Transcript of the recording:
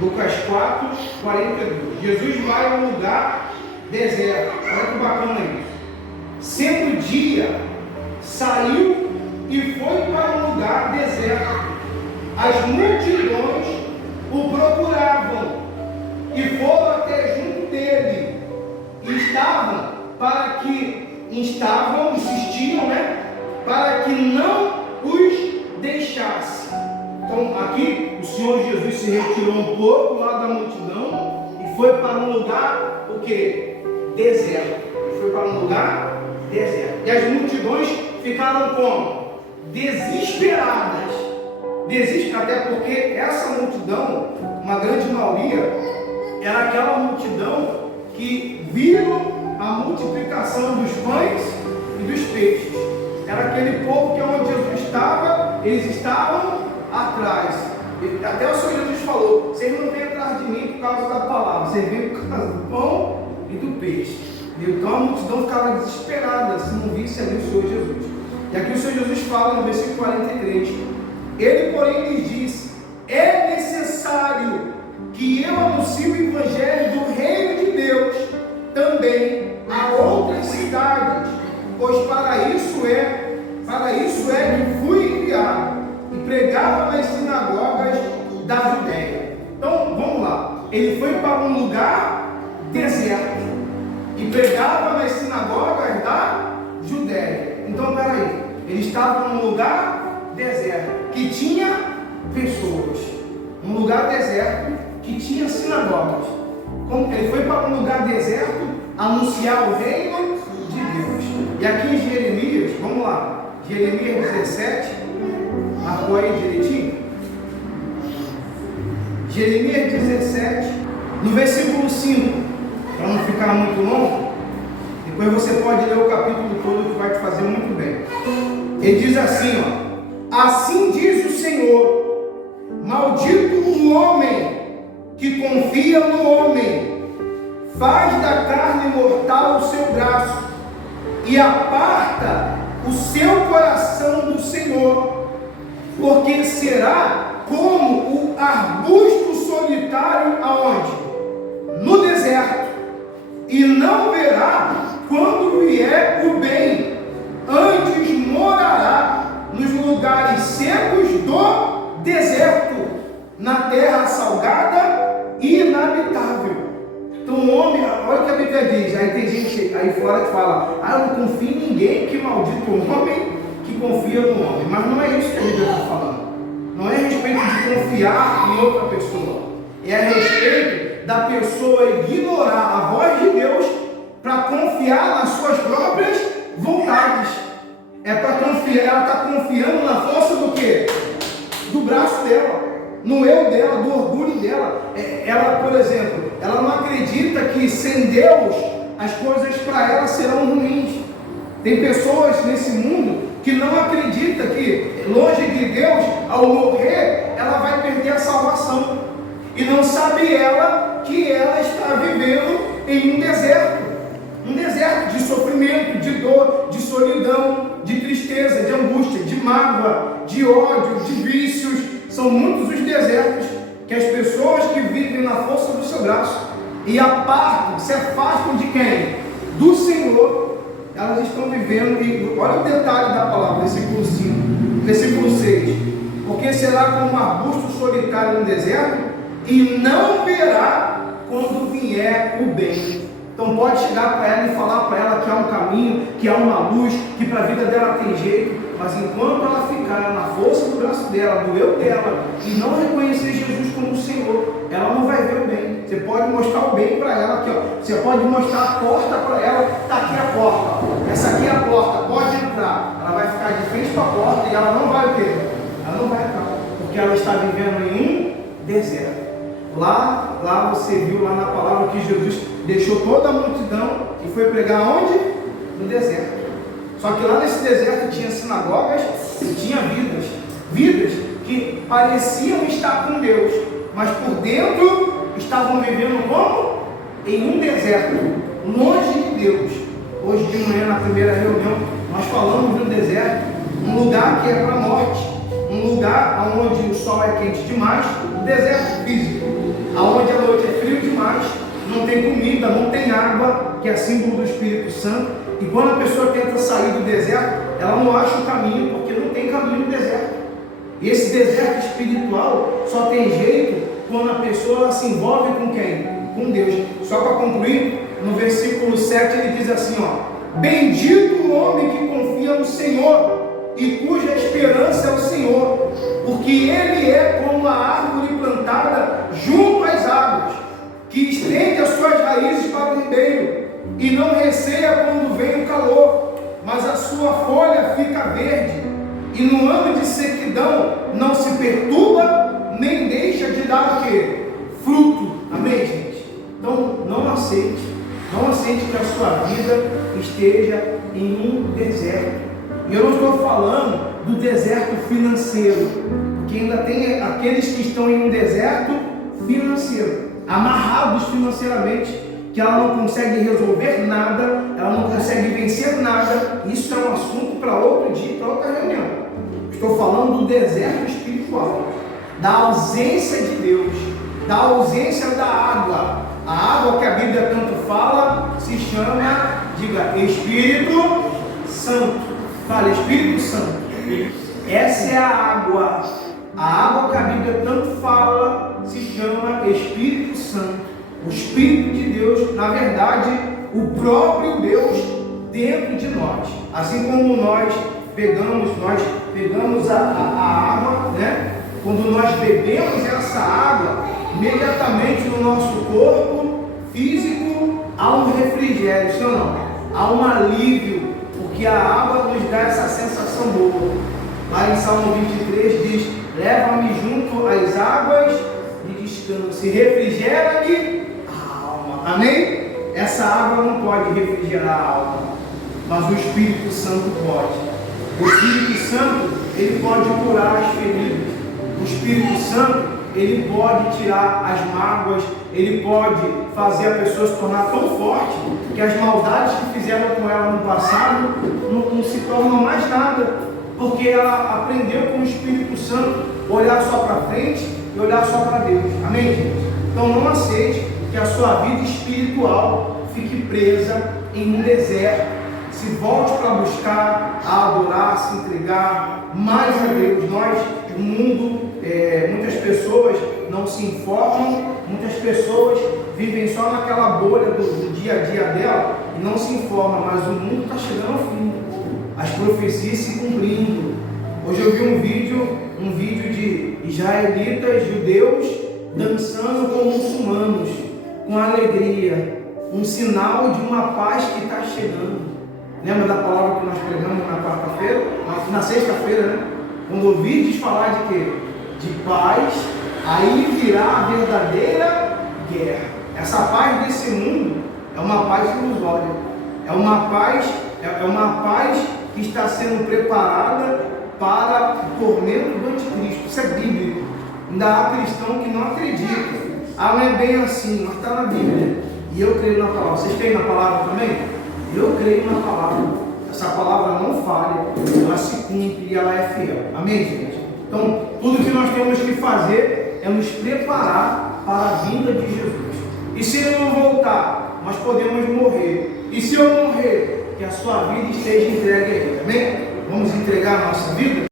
Lucas 4, 42. Jesus vai a um lugar deserto. Olha que bacana isso. Sendo dia, saiu e foi para um lugar deserto. As multidões o procuravam e foram até junto dele. E insistiam, né? Para que não os deixasse. Então aqui o Senhor Jesus se retirou um pouco lá da multidão e foi para um lugar, o que? Deserto. Ele foi para um lugar deserto. E as multidões ficaram como? Desesperadas. Até porque essa multidão, uma grande maioria, era aquela multidão que viram a multiplicação dos pães e dos peixes. Era aquele povo que onde Jesus estava, eles estavam atrás. Até o Senhor Jesus falou: vocês não vêm atrás de mim por causa da palavra, vocês vêm por causa do pão e do peixe. Então a multidão ficava desesperada se não visse ali o Senhor Jesus. E aqui o Senhor Jesus fala no versículo 43: ele, porém, lhes disse: é necessário que eu anuncie o evangelho do reino de Deus também a outras cidades, pois para isso é que fui enviado, e pregava nas sinagogas da Judéia. Então vamos lá, ele foi para um lugar deserto e pregava nas sinagogas da Judéia. Então peraí, ele estava num lugar deserto que tinha pessoas, um lugar deserto que tinha sinagogas. Ele foi para um lugar deserto anunciar o reino de Deus. E aqui em Jeremias, vamos lá, Jeremias 17, marcou aí direitinho? Jeremias 17, no versículo 5, para não ficar muito longo, depois você pode ler o capítulo todo que vai te fazer muito bem. Ele diz assim, ó: assim diz o Senhor, maldito o homem que confia no homem, faz da carne mortal o seu braço e aparta o seu coração do Senhor, porque será como o arbusto solitário aonde? No deserto, e não verá quando vier o bem, antes morará nos lugares secos do deserto, na terra salgada e inabitável. Então o homem, olha o que a Bíblia diz. Aí tem gente aí fora que fala: eu não confio em ninguém, que maldito o homem que confia no homem. Mas não é isso que a Bíblia está falando. Não é a respeito de confiar em outra pessoa, é a respeito da pessoa ignorar a voz de Deus para confiar nas suas próprias vontades. É para confiar, ela está confiando na força do quê? Do braço dela, no eu dela, do orgulho dela. Ela, por exemplo, ela não acredita que sem Deus as coisas para ela serão ruins. Tem pessoas nesse mundo que não acreditam que longe de Deus, ao morrer, ela vai perder a salvação. E não sabe ela que ela está vivendo em um deserto de sofrimento, de dor, de solidão, de tristeza, de angústia, de mágoa, de ódio, de vícios. São muitos os desertos que as pessoas que vivem na força do seu braço e se afastam de quem? Do Senhor, elas estão vivendo. E olha o detalhe da palavra, versículo 5, versículo 6: porque será como um arbusto solitário no deserto e não verá quando vier o bem. Então pode chegar para ela e falar para ela que há um caminho, que há uma luz, que para a vida dela tem jeito, mas enquanto ela ficar na força do braço dela, do eu dela, e não reconhecer Jesus como o Senhor, ela não vai ver o bem. Você pode mostrar o bem para ela aqui, ó. Você pode mostrar a porta para ela, está aqui a porta, ó. Essa aqui é a porta, pode entrar. Ela vai ficar de frente para a porta e ela não vai ver. Ela não vai entrar, porque ela está vivendo em um deserto. Lá você viu lá na palavra que Jesus deixou toda a multidão e foi pregar onde? No deserto. Só que lá nesse deserto tinha sinagogas e tinha vidas que pareciam estar com Deus, mas por dentro estavam vivendo como? Em um deserto, longe de Deus. Hoje de manhã, na primeira reunião, nós falamos do deserto, um lugar que é para a morte, um lugar onde o sol é quente demais, um deserto físico. aonde a noite é frio demais, não tem comida, não tem água, que é símbolo do Espírito Santo. E quando a pessoa tenta sair do deserto, ela não acha o caminho, porque não tem caminho no deserto. E esse deserto espiritual só tem jeito quando a pessoa se envolve com quem? Com Deus. Só para concluir, no versículo 7 ele diz assim, bendito o homem que confia no Senhor e cuja esperança é o Senhor, porque ele é como a árvore plantada junto às águas, que estende as suas raízes para o ribeiro e não receia quando vem o calor, mas a sua folha fica verde, e no ano de sequidão não se perturba, nem deixa de dar o quê? Fruto. Amém, gente? Então não aceite que a sua vida esteja em um deserto. E eu não estou falando do deserto financeiro, porque ainda tem aqueles que estão em um deserto financeiro, amarrados financeiramente, que ela não consegue resolver nada, ela não consegue vencer nada. Isso é um assunto para outro dia, para outra reunião. Estou falando do deserto espiritual, da ausência de Deus, da ausência da água. A água que a Bíblia tanto fala se chama, diga, Espírito Santo. Fala, Espírito Santo. Essa é a água. A água que a Bíblia tanto fala se chama Espírito Santo. O Espírito de Deus, na verdade, o próprio Deus dentro de nós. Assim como nós pegamos a água, né? Quando nós bebemos essa água, imediatamente no nosso corpo físico há um refrigério, sim ou não? Há um alívio, porque a água nos dá essa sensação boa. Lá em Salmo 23 diz: leva-me junto às águas de descanso e refrigera-me a alma. Amém? Essa água não pode refrigerar a alma, mas o Espírito Santo pode. O Espírito Santo, ele pode curar as feridas. O Espírito Santo, ele pode tirar as mágoas, ele pode fazer a pessoa se tornar tão forte que as maldades que fizeram com ela no passado não se tornam mais nada, porque ela aprendeu com o Espírito Santo olhar só para frente e olhar só para Deus. Amém, gente? Então não aceite que a sua vida espiritual fique presa em um deserto. Se volte para buscar, a adorar, se entregar mais a Deus. O mundo, muitas pessoas não se informam, muitas pessoas vivem só naquela bolha do dia a dia dela e não se informam, mas o mundo está chegando ao fim, as profecias se cumprindo. Hoje eu vi um vídeo de israelitas, judeus, dançando com muçulmanos, com alegria, um sinal de uma paz que está chegando. Lembra da palavra que nós pregamos na quarta-feira? Na sexta-feira, né? Quando ouvirdes falar de quê? De paz, aí virá a verdadeira guerra. Essa paz desse mundo é uma paz ilusória. É uma paz que está sendo preparada para o tormento do anticristo. Isso é bíblico. Ainda há cristão que não acredita. Não é bem assim, mas está na Bíblia. E eu creio na palavra. Vocês creem na palavra também? Eu creio na palavra. Essa palavra não falha, ela se cumpre e ela é fiel. Amém, gente? Então, tudo que nós temos que fazer é nos preparar para a vinda de Jesus. E se ele não voltar, nós podemos morrer. E se eu morrer, que a sua vida esteja entregue a ele. Amém? Vamos entregar a nossa vida?